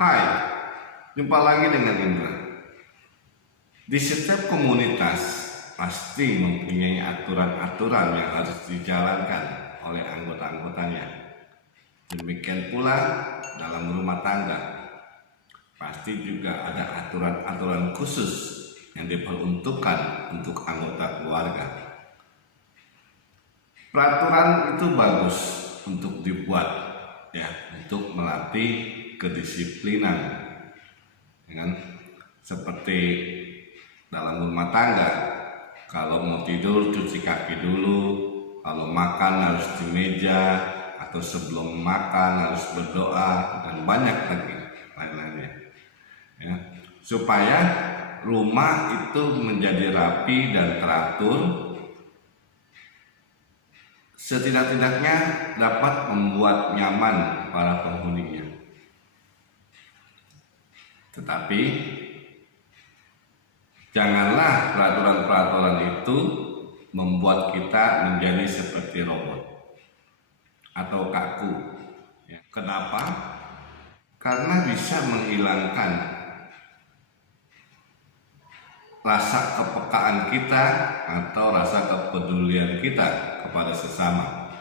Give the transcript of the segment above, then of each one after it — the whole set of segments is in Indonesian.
Hai, jumpa lagi dengan Indra. Di setiap komunitas pasti mempunyai aturan-aturan yang harus dijalankan oleh anggota-anggotanya. Demikian pula dalam rumah tangga, pasti juga ada aturan-aturan khusus yang diperuntukkan untuk anggota keluarga. Peraturan itu bagus untuk dibuat, untuk melatih kedisiplinan, seperti dalam rumah tangga, kalau mau tidur cuci kaki dulu, kalau makan harus di meja, atau sebelum makan harus berdoa, dan banyak lagi lain-lainnya, supaya rumah itu menjadi rapi dan teratur. Setidak-tidaknya dapat membuat nyaman para penghuninya. Tetapi janganlah peraturan-peraturan itu membuat kita menjadi seperti robot atau kaku. Kenapa? Karena bisa menghilangkan rasa kepekaan kita atau rasa kepedulian kita kepada sesama.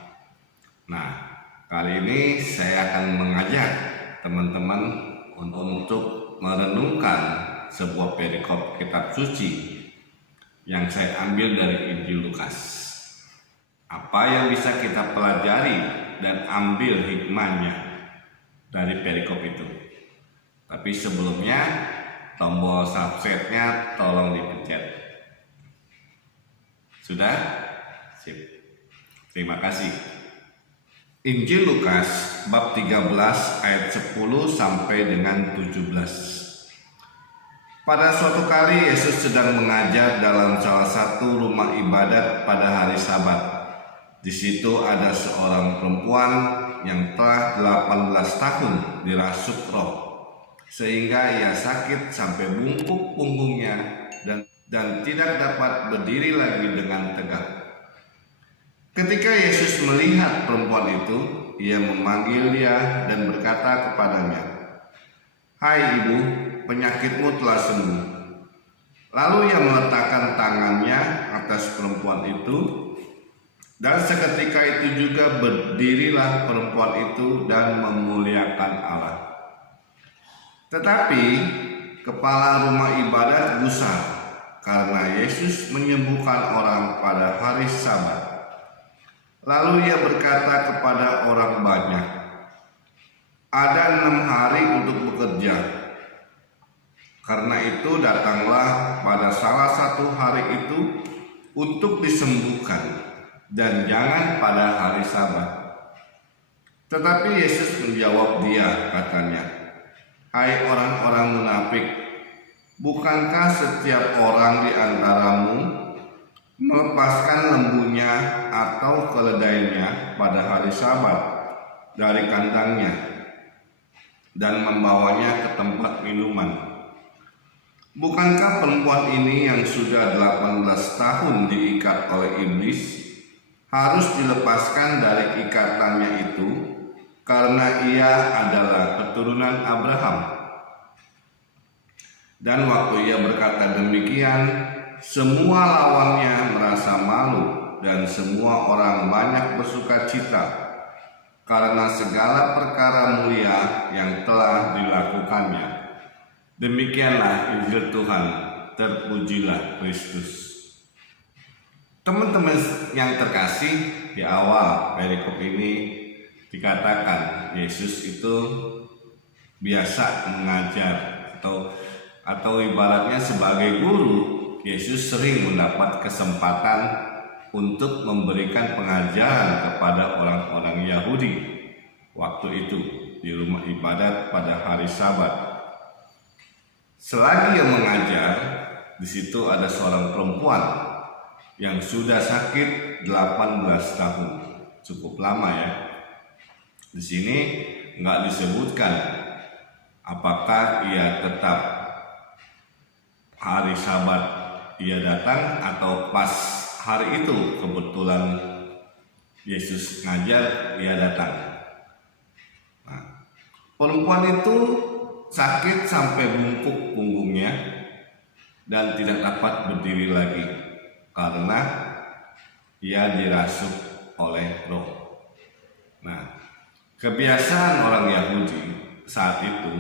Nah, kali ini saya akan mengajak teman-teman untuk merenungkan sebuah perikop kitab suci yang saya ambil dari Injil Lukas. Apa yang bisa kita pelajari dan ambil hikmahnya dari perikop itu? Tapi sebelumnya, tombol subscribe-nya tolong dipencet. Sudah? Sip. Terima kasih. Injil Lukas bab 13 ayat 10 sampai dengan 17. Pada suatu kali Yesus sedang mengajar dalam salah satu rumah ibadat pada hari Sabat. Di situ ada seorang perempuan yang telah 18 tahun dirasuk roh, sehingga ia sakit sampai bungkuk punggungnya dan tidak dapat berdiri lagi dengan tegak. Ketika Yesus melihat perempuan itu, ia memanggil dia dan berkata kepadanya, "Hai ibu, penyakitmu telah sembuh." Lalu ia meletakkan tangannya atas perempuan itu, dan seketika itu juga berdirilah perempuan itu dan memuliakan Allah. Tetapi kepala rumah ibadat gusar karena Yesus menyembuhkan orang pada hari Sabat. Lalu ia berkata kepada orang banyak, "Ada 6 hari untuk bekerja. Karena itu datanglah pada salah satu hari itu untuk disembuhkan, dan jangan pada hari Sabat." Tetapi Yesus menjawab dia, katanya, "Hai orang-orang munafik, bukankah setiap orang di antaramu melepaskan lembunya atau keledainya pada hari Sabat dari kandangnya dan membawanya ke tempat minuman? Bukankah perempuan ini yang sudah 18 tahun diikat oleh iblis harus dilepaskan dari ikatannya itu karena ia adalah keturunan Abraham?" Dan waktu ia berkata demikian, semua lawannya merasa malu dan semua orang banyak bersuka cita karena segala perkara mulia yang telah dilakukannya. Demikianlah Injil Tuhan, terpujilah Kristus. Teman-teman yang terkasih, di awal perikop ini dikatakan Yesus itu biasa mengajar atau ibaratnya sebagai guru. Yesus sering mendapat kesempatan untuk memberikan pengajaran kepada orang-orang Yahudi waktu itu di rumah ibadat pada hari Sabat. Selagi ia mengajar, di situ ada seorang perempuan yang sudah sakit 18 tahun. Cukup lama ya. Di sini nggak disebutkan apakah ia tetap hari Sabat ia datang atau pas hari itu kebetulan Yesus ngajar ia datang. Nah, perempuan itu sakit sampai bungkuk punggungnya dan tidak dapat berdiri lagi karena ia dirasuk oleh roh. Nah, kebiasaan orang Yahudi saat itu,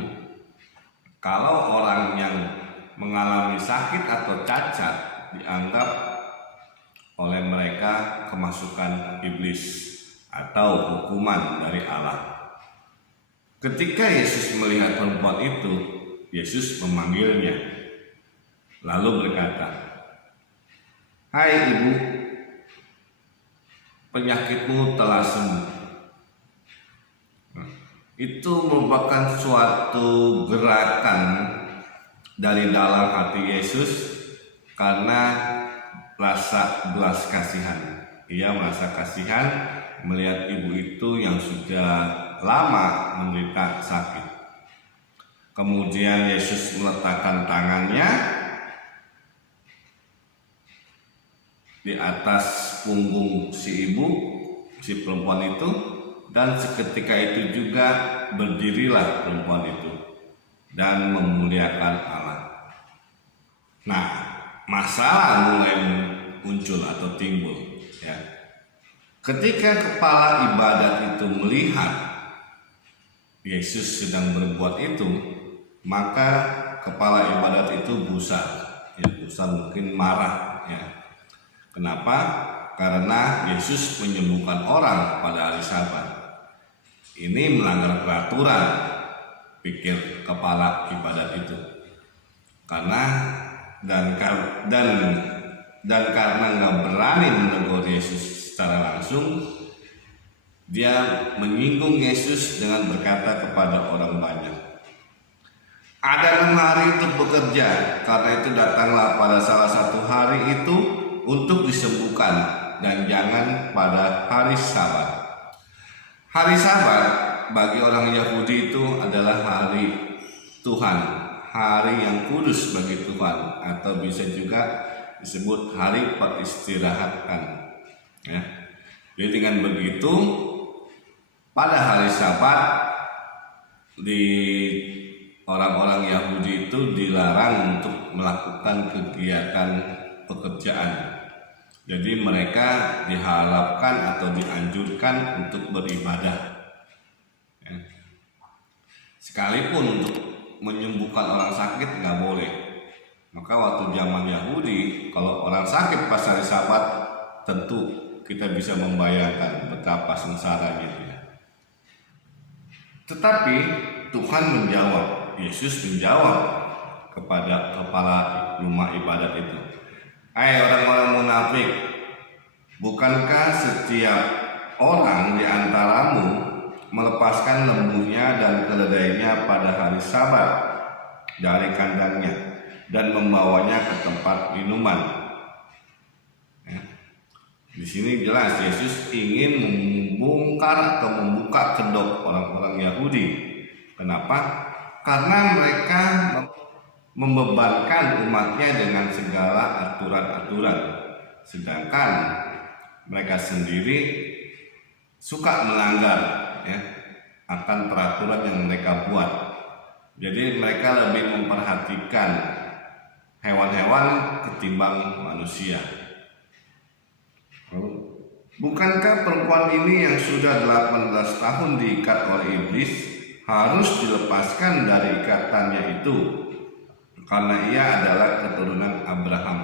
kalau orang yang mengalami sakit atau cacat dianggap oleh mereka kemasukan iblis atau hukuman dari Allah. Ketika Yesus melihat perempuan itu, Yesus memanggilnya, lalu berkata, "Hai ibu, penyakitmu telah sembuh." Itu merupakan suatu gerakan dari dalam hati Yesus karena rasa belas kasihan. Ia merasa kasihan melihat ibu itu yang sudah lama menderita sakit. Kemudian Yesus meletakkan tangannya di atas punggung si ibu, si perempuan itu, dan seketika itu juga berdirilah perempuan itu dan memuliakan Allah. Nah, masalah mulai muncul atau timbul, ya. Ketika kepala ibadat itu melihat Yesus sedang berbuat itu, maka kepala ibadat itu gusar, ya, gusar mungkin marah, ya. Kenapa? Karena Yesus menyembuhkan orang pada hari Sabat. Ini melanggar peraturan, pikir kepala ibadat itu. Karena dan karena nggak berani menegur Yesus secara langsung, dia menyinggung Yesus dengan berkata kepada orang banyak, "Ada 6 hari untuk bekerja, karena itu datanglah pada salah satu hari itu untuk disembuhkan, dan jangan pada hari Sabat." Hari Sabat bagi orang Yahudi itu adalah hari Tuhan, hari yang kudus bagi Tuhan, atau bisa juga disebut hari peristirahatan, ya. Jadi dengan begitu, pada hari Sabat di orang-orang Yahudi itu dilarang untuk melakukan kegiatan pekerjaan. Jadi mereka diharapkan atau dianjurkan untuk beribadah, ya. Sekalipun untuk menyembuhkan orang sakit nggak boleh. Maka waktu zaman Yahudi, kalau orang sakit pas hari Sabat, tentu kita bisa membayangkan betapa sengsaranya dia. Tetapi Tuhan menjawab, Yesus menjawab kepada kepala rumah ibadat itu, "Hai orang-orang munafik, bukankah setiap orang di antaramu melepaskan lembunya dan keledainya pada hari Sabat dari kandangnya dan membawanya ke tempat minuman?" Di sini jelas Yesus ingin membongkar atau membuka kedok orang-orang Yahudi. Kenapa? Karena mereka membebankan umatnya dengan segala aturan-aturan, sedangkan mereka sendiri suka melanggar, ya, akan peraturan yang mereka buat. Jadi mereka lebih memperhatikan hewan-hewan ketimbang manusia. Bukankah perempuan ini yang sudah 18 tahun diikat oleh iblis harus dilepaskan dari ikatannya itu karena ia adalah keturunan Abraham,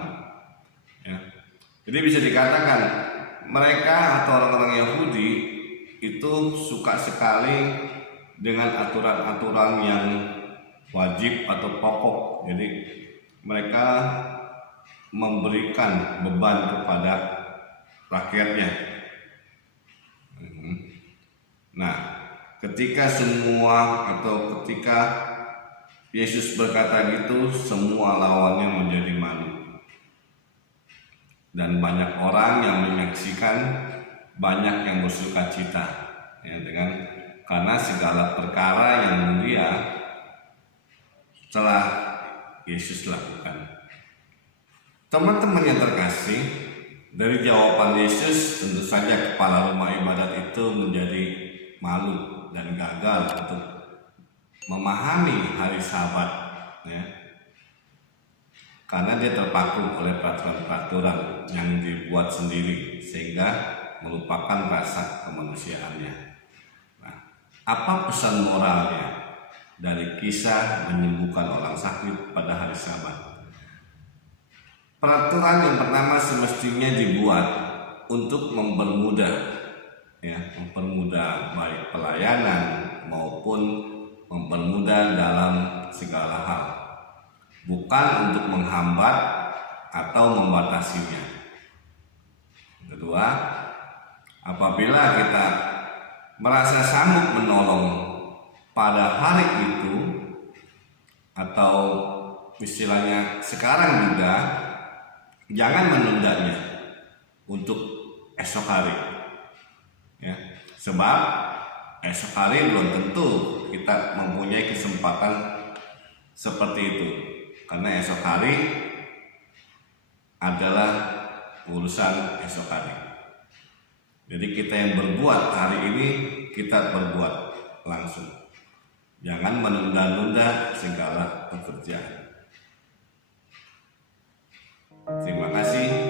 ya. Jadi bisa dikatakan mereka atau orang-orang Yahudi itu suka sekali dengan aturan-aturan yang wajib atau pokok. Jadi mereka memberikan beban kepada rakyatnya. Nah, ketika Yesus berkata gitu, semua lawannya menjadi malu. Dan banyak orang yang menyaksikan, banyak yang bersuka cita, ya, karena segala perkara yang mulia telah Yesus lakukan. Teman-teman yang terkasih, dari jawaban Yesus tentu saja kepala rumah ibadat itu menjadi malu dan gagal untuk memahami hari Sabat, ya, karena dia terpaku oleh peraturan-peraturan yang dibuat sendiri sehingga melupakan rasa kemanusiaannya. Nah, apa pesan moralnya dari kisah menyembuhkan orang sakit pada hari Sabat? Peraturan yang pertama semestinya dibuat untuk mempermudah, ya, mempermudah baik pelayanan maupun mempermudah dalam segala hal, bukan untuk menghambat atau membatasinya. Kedua, apabila kita merasa sanggup menolong pada hari itu atau istilahnya sekarang juga, jangan menundanya untuk esok hari, ya, sebab esok hari belum tentu kita mempunyai kesempatan seperti itu, karena esok hari adalah urusan esok hari. Jadi kita yang berbuat hari ini, kita berbuat langsung, jangan menunda-nunda segala pekerjaan. Terima kasih.